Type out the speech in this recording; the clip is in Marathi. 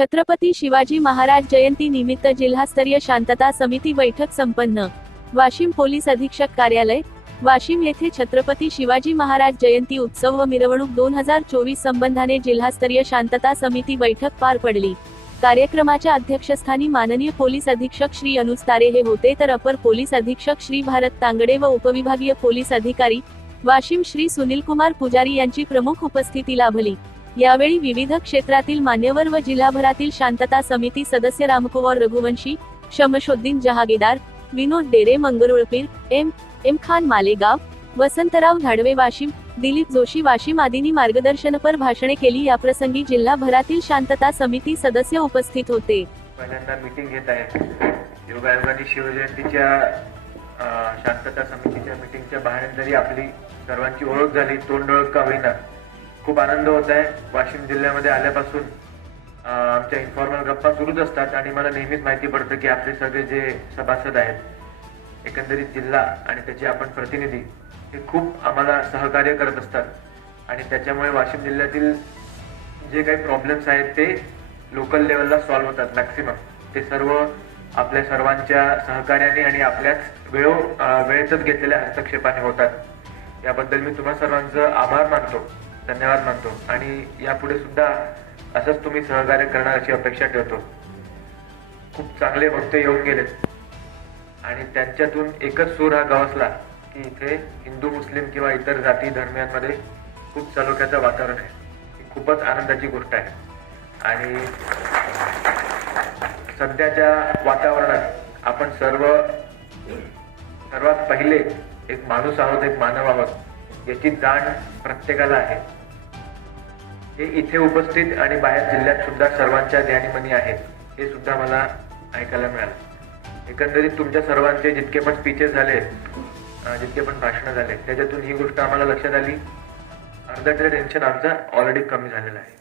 छत्रपती शिवाजी महाराज जयंती निमित्त जिल्हास्तरीय शांतता समिती बैठक संपन्न. वाशिम पोलीस अधीक्षक कार्यालय वाशिम येथे छत्रपती शिवाजी महाराज जयंती उत्सव व मिरवणूक दोन हजार चोवीस संबंधाने जिल्हास्तरीय शांतता समिती बैठक पार पडली. कार्यक्रमाच्या अध्यक्षस्थानी माननीय पोलीस अधीक्षक श्री अनुज तारे हे होते तर अपर पोलीस अधीक्षक श्री भारत तांगडे व उपविभागीय पोलीस अधिकारी वाशिम श्री सुनील कुमार पुजारी यांची प्रमुख उपस्थिती लाभली. यावेळी विविध क्षेत्रातील मान्यवर व जिल्हाभरातील शांतता समिती सदस्य रामकुमार रघुवंशी शमशोद्दीन जहागीदार विनोद डेरे मंगरुळपीर एम. एम. खान मालेगाव वसंतराव धाडवे वाशिम दिलीप जोशी वाशिम आदींनी मार्गदर्शनपर भाषणे केली. याप्रसंगी जिल्हाभरातील शांतता समिती सदस्य उपस्थित होते. पहिल्यांदा मीटिंग घेत आहे योगायोगाने शिवजयंतीच्या शांतता समितीच्या मीटिंगच्या बाहेर जरी आपली सर्वांची ओळख झाली तोंड ओळख का होईना खूप आनंद होत आहे. वाशिम जिल्ह्यामध्ये आल्यापासून आमच्या इन्फॉर्मल गप्पा सुरूच असतात आणि मला नेहमीच माहिती पडतं की आपले सगळे जे सभासद आहेत एकंदरीत जिल्हा आणि त्याचे आपण प्रतिनिधी हे खूप आम्हाला सहकार्य करत असतात. आणि त्याच्यामुळे वाशिम जिल्ह्यातील जे काही प्रॉब्लेम्स आहेत ते लोकल लेवलला सॉल्व्ह होतात मॅक्सिमम ते सर्व आपल्या सर्वांच्या सहकार्याने आणि आपल्याच वेळो वेळेतच घेतलेल्या हस्तक्षेपाने होतात. याबद्दल मी तुम्हा सर्वांचं आभार मानतो. धन्यवाद मानतो. आणि यापुढे सुद्धा असंच तुम्ही सहकार्य करणार अशी अपेक्षा ठेवतो. खूप चांगले वक्ते येऊन गेलेत आणि त्यांच्यातून एकच सूर हा गवसला की इथे हिंदू मुस्लिम किंवा इतर जाती धर्मियांमध्ये खूप सलोख्याचं वातावरण आहे. ही खूपच आनंदाची गोष्ट आहे. आणि सध्याच्या वातावरणात आपण सर्व सर्वात पहिले एक माणूस आहोत एक मानव आहोत याची जाण प्रत्येकाला आहे. हे इथे उपस्थित आणि बाहेर जिल्ह्यात सुद्धा सर्वांच्या ध्यानीमनी आहेत. हे सुद्धा मला ऐकायला मिळालं. एकंदरीत तुमच्या सर्वांचे जितके पण स्पीचेस झाले जितके पण भाषणं झाले त्याच्यातून ही गोष्ट आम्हाला लक्षात आली. अर्ध टेन्शन आमचं ऑलरेडी कमी झालेलं आहे.